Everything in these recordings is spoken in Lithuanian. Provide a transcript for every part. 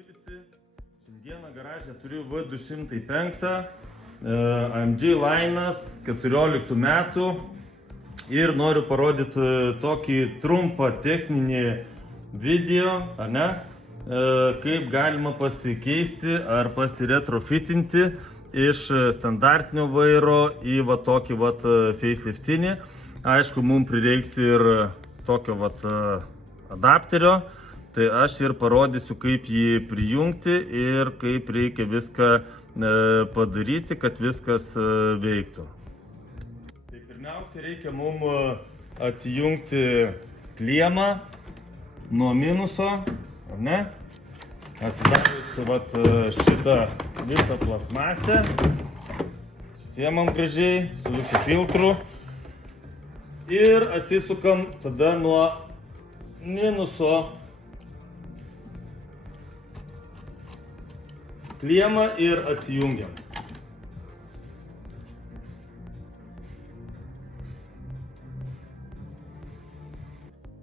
Sveiki visi. Šiandieną garaže turiu V205 AMG Linas 14 metų ir noriu parodyti tokį trumpą techninį video, kaip galima pasikeisti ar pasiretrofitinti iš standartinio vairo į tokį faceliftinį. Aišku, mums prireiks ir tokio adapterio. Tai aš ir parodysiu, kaip jį prijungti ir kaip reikia viską padaryti, kad viskas veiktų. Tai pirmiausia, reikia mums atsijungti kliemą nuo minuso, ar ne? Atsidarius šitą visą plasmasę, siemam gražiai su visų filtru ir atsisukam tada nuo minuso kliemą ir atsijungiam.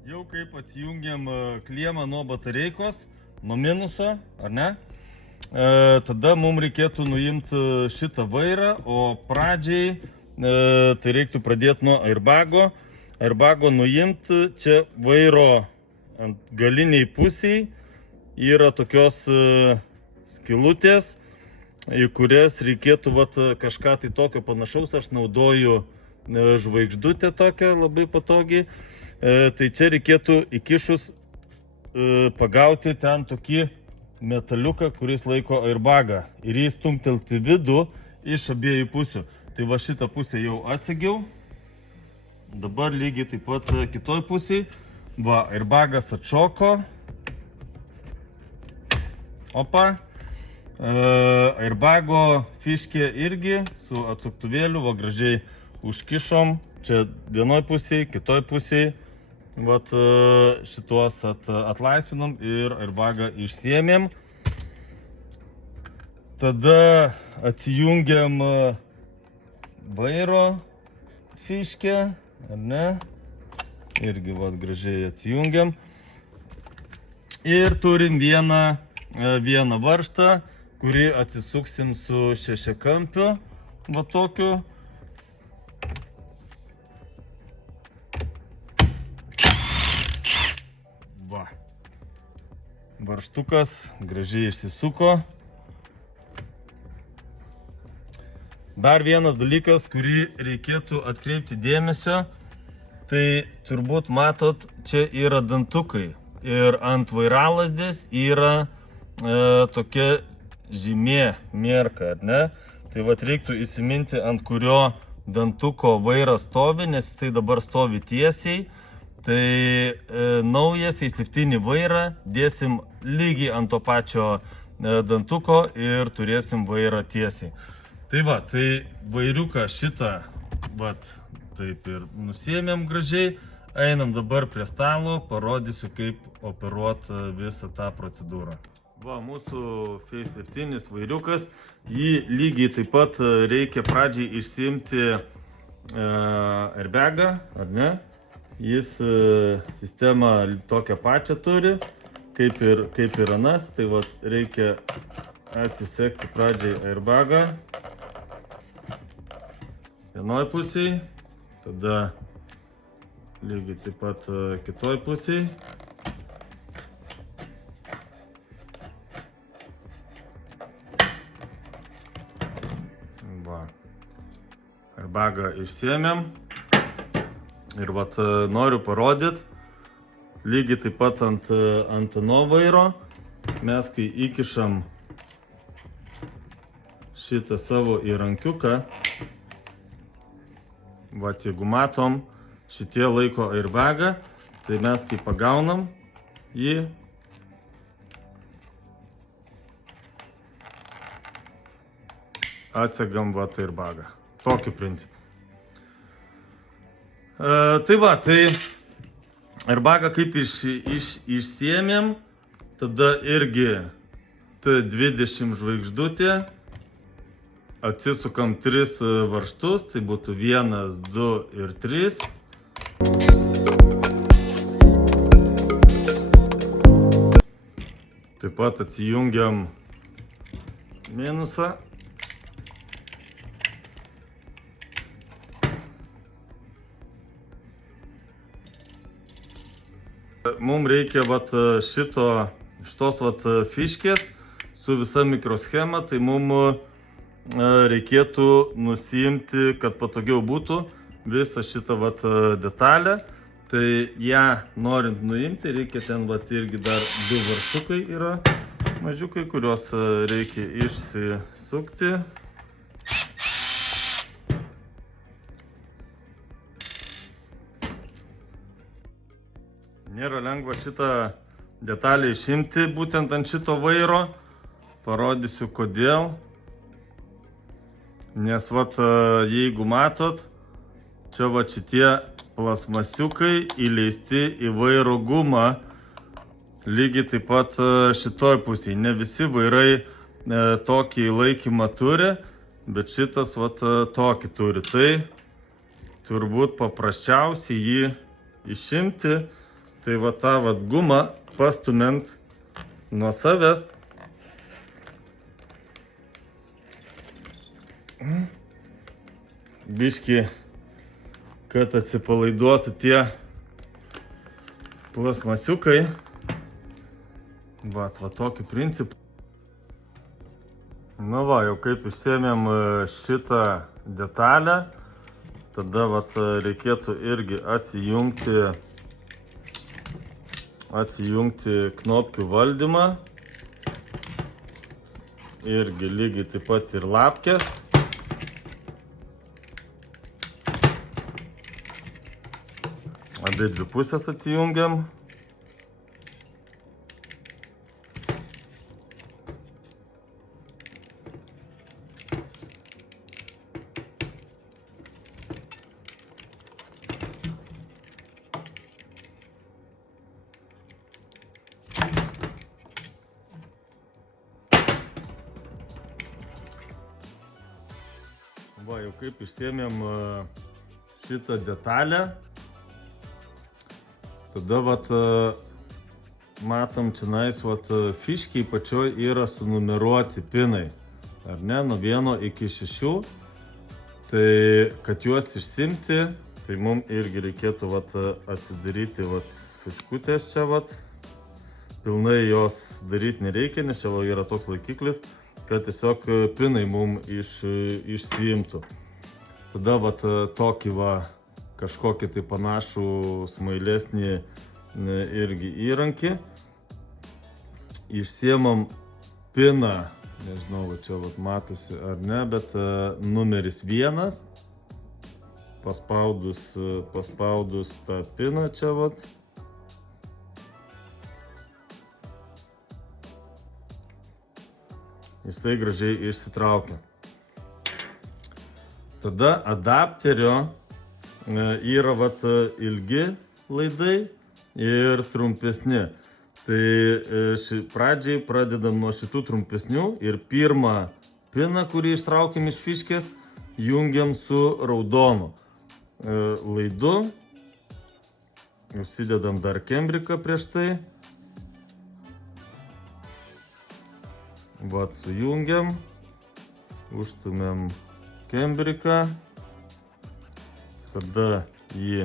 Jau kaip atsijungiam kliemą nuo batareikos, nuo minuso, ar ne? Tada mums reikėtų nuimti šitą vairą, o pradžiai tai reiktų pradėti nuo airbago. Airbago nuimti, čia vairo ant galiniai pusiai yra tokios skylutės, į kurias reikėtų kažką tai tokio panašaus. Aš naudoju žvaigždutę tokią labai patogiai. Tai čia reikėtų įkišus pagauti ten tokį metaliuką, kuris laiko airbagą ir jį stumtelti vidų iš abiejų pusių. Tai va šitą pusę jau atsigiau. Dabar lygiai taip pat kitoj pusėj. Va, airbagas atšoko. Opa. Airbago fiškė irgi su atsuktuvėliu, va gražiai užkišom, čia vienoj pusėj, kitoj pusėj, šituos atlaisvinom ir airbagą išsiėmėm. Tada atsijungiam vairo fiškę, ar ne? Irgi gražiai atsijungiam. Ir turim vieną varžtą, kurį atsisuksim su šešiakampiu, tokiu. Va. Varžtukas gražiai išsisuko. Dar vienas dalykas, kurį reikėtų atkreipti dėmesio, tai turbūt matot, čia yra dantukai. Ir ant vairalasdės yra tokia žymė, mėrka, ar ne? Tai reiktų įsiminti, ant kurio dantuko vairas stovi, nes jisai dabar stovi tiesiai. Tai naują faceliftinį vairą dėsim lygiai ant to pačio dantuko ir turėsim vairą tiesiai. Tai vairiuką šitą taip ir nusiėmėm gražiai. Einam dabar prie stalo, parodysiu, kaip operuoti visą tą procedūrą. Va, mūsų faceliftinis vairiukas, jį lygiai taip pat reikia pradžiai išsiimti airbagą, ar ne? Jis sistemą tokią pačią turi, kaip ir anas, tai reikia atsisekti pradžiai airbagą vienoj pusėj, tada lygiai taip pat kitoj pusėj. Airbagą išsiėmėm ir noriu parodyti, lygiai taip pat ant ano vairo, mes kai įkišam šitą savo įrankiuką, jeigu matom, šitie laiko airbagą, tai mes kai pagaunam jį, atsegam airbagą. Tokį principą. Tai airbagą kaip išsiėmėm, tada irgi T20 žvaigždutė, atsisukam 3 varžtus, tai būtų 1, 2 ir 3. Taip pat atsijungiam minusą. Mums reikia šitos fiškės su visa mikroschema, tai mums reikėtų nusiimti, kad patogiau būtų visą šitą detalę. Tai ją norint nuimti, reikia ten irgi dar 2 varšukai yra mažiukai, kuriuos reikia išsisukti. Nėra lengva šitą detalę išimti būtent ant šito vairo. Parodysiu kodėl. Nes jeigu matot, čia šitie plasmasiukai įleisti į vairo gumą. Lygiai taip pat šitoj pusėje. Ne visi vairai tokį laikymą turi, bet šitas tokį turi. Tai turbūt paprasčiausiai jį išimti. Tai tą gumą pastumint nuo savęs. Biškį, kad atsipalaiduotų tie plasmasiukai. Tokiu principu. Na jau kaip išsėmėm šitą detalę, tada reikėtų irgi atsijungti knopkių valdymą. Irgi lygiai taip pat ir lapkės. Abi dvi pusės atsijungiam. Jau kaip išsėmėm šitą detalę, tada matom čionais fiškiai pačioj yra sunumeruoti pinai, ar ne, nuo 1 iki 6. Tai kad juos išsimti, tai mums irgi reikėtų atsidaryti fiškutės čia Pilnai jos daryti nereikia, nes čia yra toks laikiklis, kad tiesiog pinai mums išsiimtų. Tada tokį kažkokį tai panašų smailesnį irgi įrankį. Išsiemam piną, nežinau, čia matosi ar ne, bet numeris 1. Paspaudus tą piną čia Jisai gražiai išsitraukia. Tada adapterio yra ilgi laidai ir trumpesni. Tai pradžiai pradedam nuo šitų trumpesnių ir pirmą piną, kurį ištraukiam iš fiškės, jungiam su raudonu laidu. Užsidedam dar kembriką prieš tai. Sujungiam, užstumiam kembriką, tada jį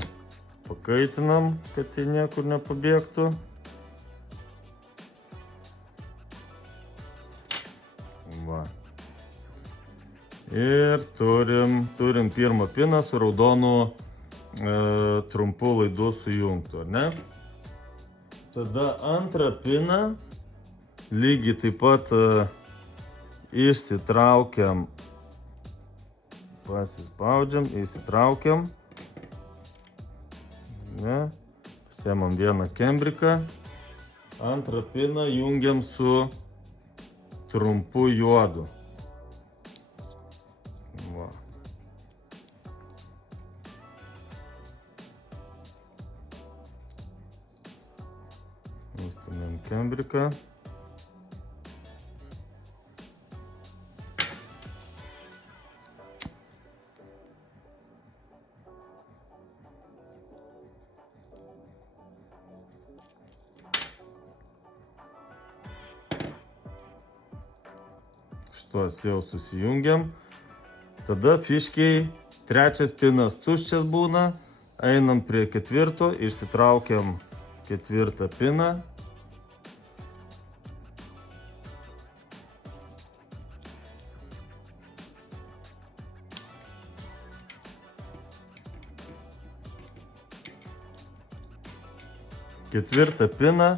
pakaitinam, kad jį niekur nepabėgtų. Ir turim pirmą piną su raudonu trumpu laidu sujungtų, ar ne? Tada antrą piną lygiai taip pat išsitraukiam, pasispaudžiam, išsitraukiam, pasiemam vieną kembriką, antrą piną jungiam su trumpu juodu. Nustumiam kembriką. Šituos jau susijungiam. Tada fiškiai, trečias pinas tuščias būna. Einam prie ketvirto, išsitraukiam ketvirtą piną. Ketvirtą piną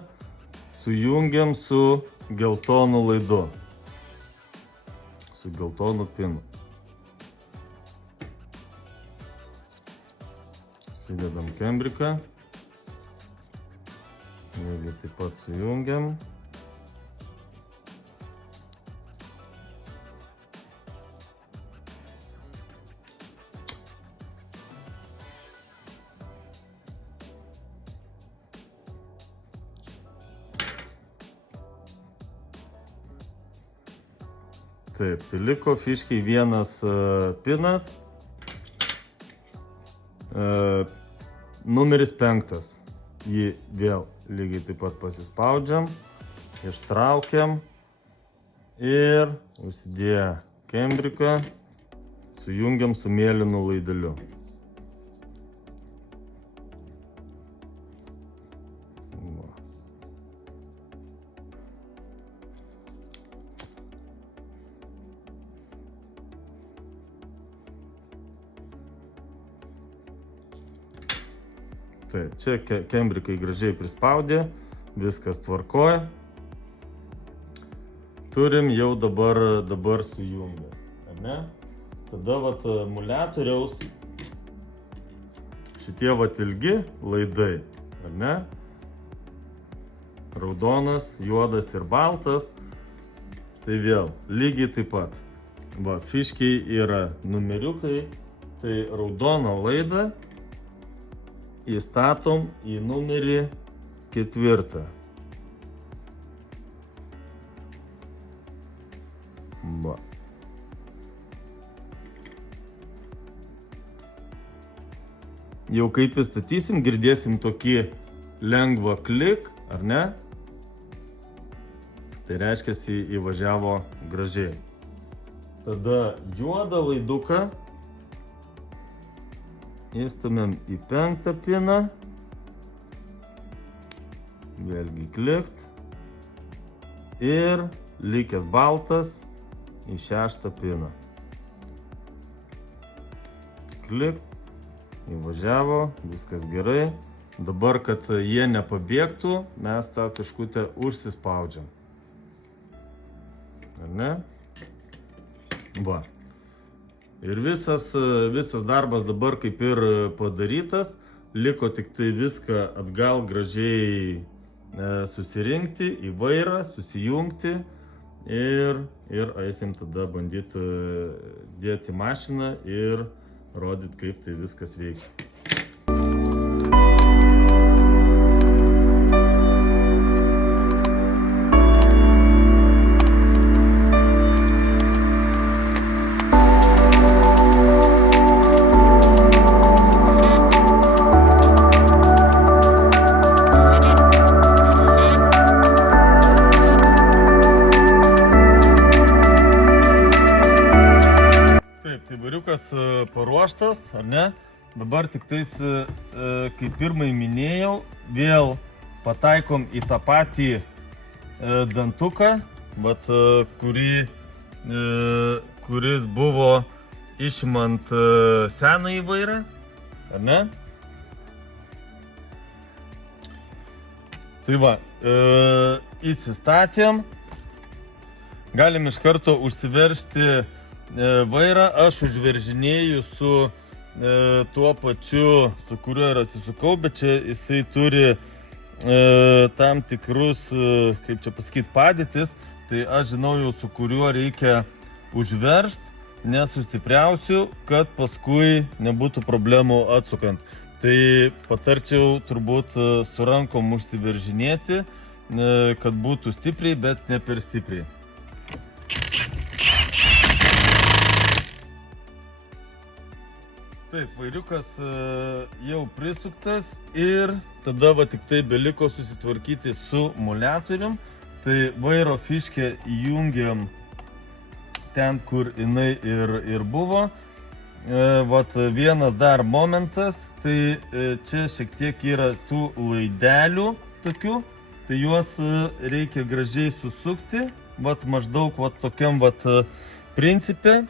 sujungiam su geltonu laidu. Su geltonu pinu. Įdedam kembriką. Lygiai taip pat sujungiam. Taip, tai liko fiškiai vienas pinas. Numeris 5. Jį vėl lygiai taip pat pasispaudžiam, ištraukiam ir užsidėję kembriką sujungiam su mėlynu laideliu. Taip, čia kembrikai gražiai prispaudė, viskas tvarkoja. Turim jau dabar sujungę, ar ne? Tada vat muliatoriaus šitie vat ilgi laidai, ar ne? Raudonas, juodas ir baltas. Tai vėl lygiai taip pat. Va, fiškiai yra numeriukai, tai raudoną laidą įstatom į numerį 4. Va. Jau kaip įstatysim, girdėsim tokį lengvą klik, ar ne? Tai reiškia, įvažiavo gražiai. Tada juodą laiduką įstumiam į 5. piną. Vėlgi klikt. Ir likęs baltas į 6. piną. Klikt. Įvažiavo, viskas gerai. Dabar, kad jie nepabėgtų, mes tą taškutę užsispaudžiam. Ar ne? Va. Ir visas darbas dabar kaip ir padarytas. Liko tik tai viską atgal gražiai susirinkti į vairą, susijungti ir eisim tada bandyti dėti mašiną ir rodyti, kaip tai viskas veikia. Paruoštas, ar ne? Dabar tik tais, kaip pirmai minėjau, vėl pataikom į tą patį dantuką, bet kuris buvo išimant senąjį vairą, ar ne? Tai va, įsistatėm, galim iš karto užsiveržti vairą. Aš užveržinėju su tuo pačiu, su kuriuo ir atsisukau, bet čia jisai turi tam tikrus, kaip čia pasakyti, padėtis. Tai aš žinau jau, su kuriuo reikia užveržti, nesustipriausiu, kad paskui nebūtų problemų atsukant. Tai patarčiau turbūt su rankom užsiveržinėti, kad būtų stipriai, bet ne per stipriai. Taip, vairiukas jau prisuktas ir tada va tik tai beliko susitvarkyti su muliatorium. Tai vairo fiškę įjungiam ten, kur jinai ir buvo. Vat vienas dar momentas, tai čia šiek tiek yra tų laidelių tokių, tai juos reikia gražiai susukti, vat maždaug vat tokiam vat principe.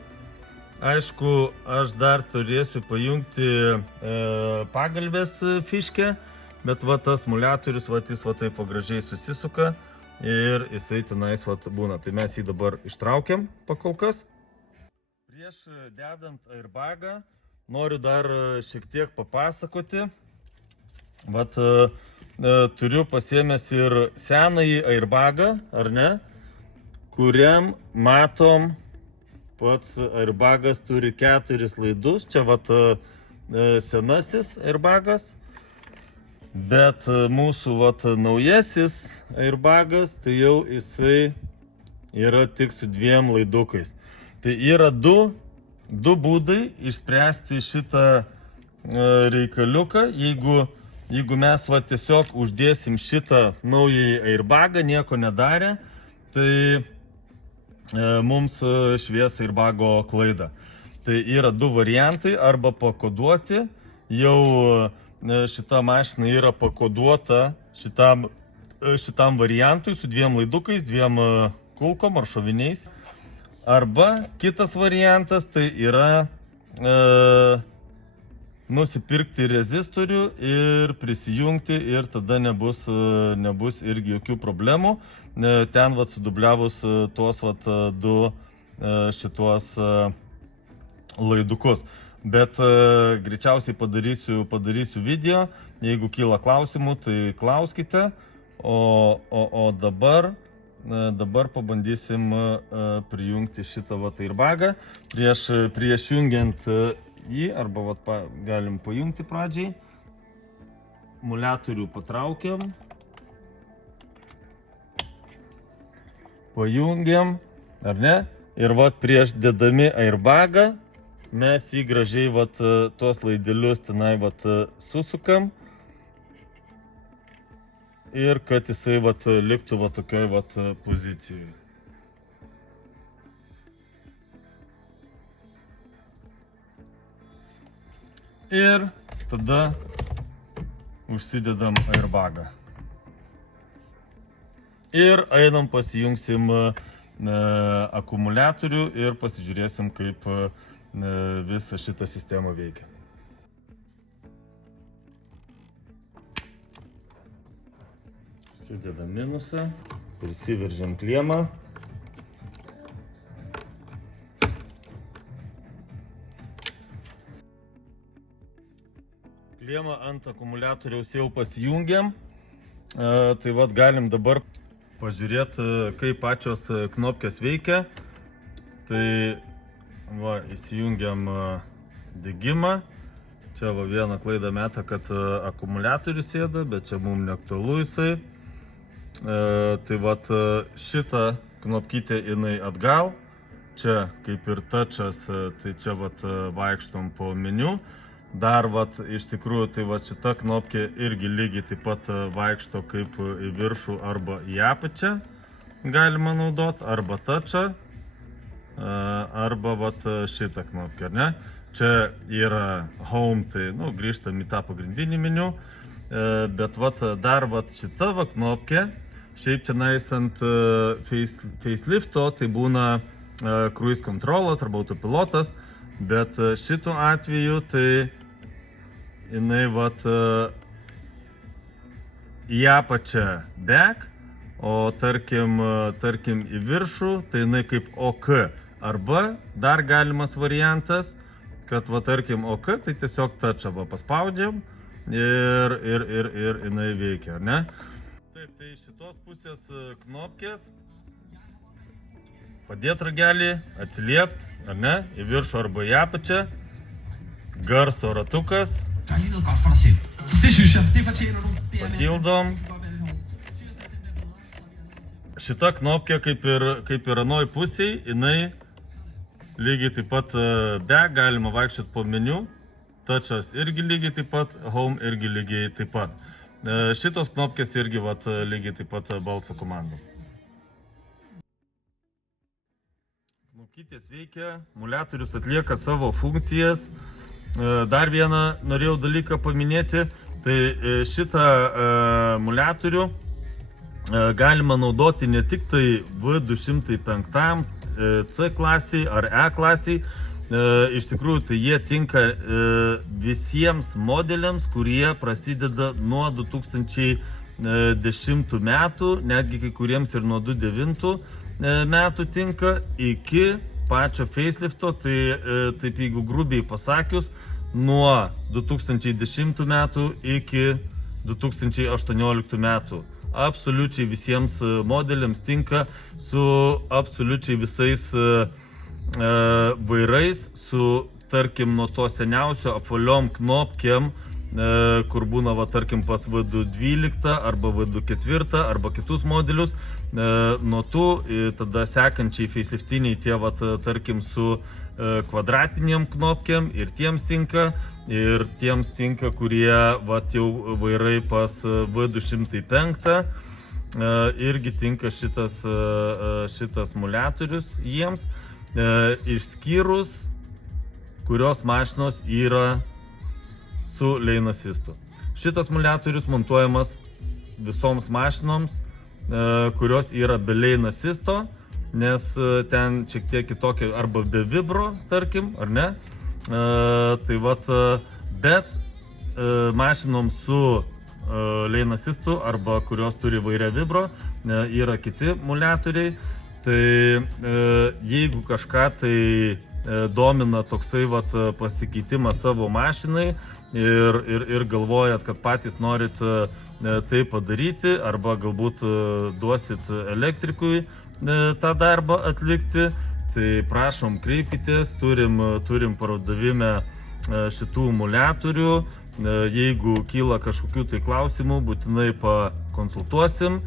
Aišku, aš dar turėsiu pajungti pagalvės fiškę, bet va tas muliatorius, va jis va taip gražiai susisuka ir jisai tenais va būna. Tai mes jį dabar ištraukiam pakolkas. Prieš dedant airbagą noriu dar šiek tiek papasakoti. Vat turiu pasiėmęs ir senąjį airbagą, ar ne, kuriam matom pats airbagas turi 4 laidus. Čia vat senasis airbagas. Bet mūsų vat naujasis airbagas, tai jau jisai yra tik su 2 laidukais. Tai yra du būdai išspręsti šitą reikaliuką. Jeigu mes vat tiesiog uždėsim šitą naująjį airbagą, nieko nedarę, tai mums švies airbago klaida. Tai yra 2 variantai, arba pakoduoti, jau šita mašina yra pakoduota šitam variantui su 2 laidukais, 2 kulkom ar šoviniais. Arba kitas variantas, tai yra nusipirkti rezistorių ir prisijungti ir tada nebus irgi jokių problemų. Ten vat sudubliavus tuos vat 2 šituos laidukus. Bet greičiausiai padarysiu video. Jeigu kyla klausimų, tai klauskite. O dabar pabandysim prijungti šitą vat airbagą. Prieš jungiant jį, arba vat galim pajungti pradžiai. Muliatorių patraukiam. Pajungiam, ar ne? Ir vat prieš dedami airbagą mes jį gražiai vat tuos laidelius tenai vat susukam. Ir kad jisai vat liktų vat tokioj vat pozicijoje. Ir tada užsidedam airbagą. Ir einam pasijungsim akumuliatorių ir pasižiūrėsim, kaip visa šita sistema veikia. Užsidedam minusą, prisiveržiam kliemą. Kliemą ant akumuliatoriaus jau pasijungiam. Tai vat galim dabar pažiūrėti, kaip pačios knopkės veikia. Tai va, įsijungiam degimą. Čia va vieną klaidą meta, kad akumuliatorius sėda, bet čia mums neaktualu jisai. Tai vat šitą knopkytę jinai atgal. Čia kaip ir touchas, tai čia vat vaikštom po meniu. Dar vat iš tikrųjų tai vat šita knopkė irgi lygiai taip pat vaikšto kaip į viršų arba į apačią galima naudot, arba touchą, arba vat šitą knopkę, ar ne? Čia yra home, tai grįžtam į tą pagrindinį meniu, bet vat dar vat šita va knopkė, šiaip čia ant facelifto tai būna cruise controlas arba autopilotas, bet šitu atveju tai jinai vat į apačią back, o tarkim į viršų, tai jinai kaip OK. Arba dar galimas variantas, kad va tarkim OK, tai tiesiog touchą va paspaudžiam ir jinai veikia, ar ne? Taip, tai šitos pusės knopkės padėt ragelį, atsiliept, ar ne, į viršų arba į apačią, garso ratukas. Pakildom. Šita knopkė kaip ir anoj pusėj, jinai lygiai taip pat back, galima vaikščiot po meniu, touchas irgi lygiai taip pat, home irgi lygiai taip pat. Šitos knopkės irgi vat lygiai taip pat balso komandom. Knukytės veikia, muliatorius atlieka savo funkcijas. Dar vieną norėjau dalyką paminėti, tai šitą muliatorių galima naudoti ne tik tai V205 C klasiai ar E klasiai. Iš tikrųjų, tai jie tinka visiems modeliams, kurie prasideda nuo 2010 metų, netgi kai kuriems ir nuo 2009 metų tinka, iki pačio facelifto, tai taip jeigu grubiai pasakius, nuo 2010 metų iki 2018 metų. Absoliučiai visiems modeliams tinka, su absoliučiai visais vairais, su, tarkim, nuo to seniausio apvaliom knopkėm, kur būna, va, tarkim, pas V212 arba V204 arba kitus modelius, nuo tų, tada sekančiai faceliftiniai tie, va, tarkim, su kvadratiniam knopkėm, ir tiems tinka, kurie, va, jau vairai pas V205, irgi tinka šitas muliatorius jiems. Išskyrus, kurios mašinos yra su lane assistu. Šitas muliatorius montuojamas visoms mašinoms, kurios yra be lane assisto, nes ten šiek tiek kitokia, arba be vibro, tarkim, ar ne. Tai vat, bet mašinoms su lane assistu, arba kurios turi vairę vibro, yra kiti muliatoriai. Tai jeigu kažką tai domina toksai, vat, pasikeitimas savo mašinai ir galvojat, kad patys norit tai padaryti, arba galbūt duosit elektrikui tą darbą atlikti, tai prašom, kreipkitės, turim pardavime šitų muliatorių. Jeigu kyla kažkokių tai klausimų, būtinai pakonsultuosim,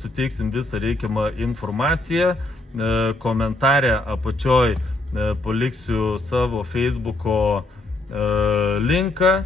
suteiksim visą reikiamą informaciją. Komentare apačioj paliksiu savo Facebooko linką.